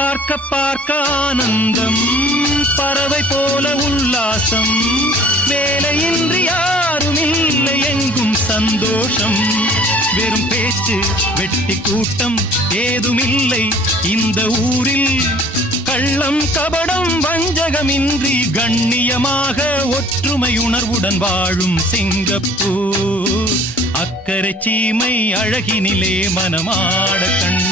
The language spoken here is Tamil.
பார்க்க பார்க்க ஆனந்தம், பறவை போல உல்லாசம், வேலையின்றி யாரும் இல்லை எங்கும் சந்தோஷம். வெறும் பேச்சு வெட்டி கூட்டம் ஏதுமில்லை இந்த ஊரில். கள்ளம் கபடம் வஞ்சகமின்றி கண்ணியமாக ஒற்றுமை உணர்வுடன் வாழும் சிங்கப்பூர். அக்கரை சீமை அழகினிலே மனமாட கண்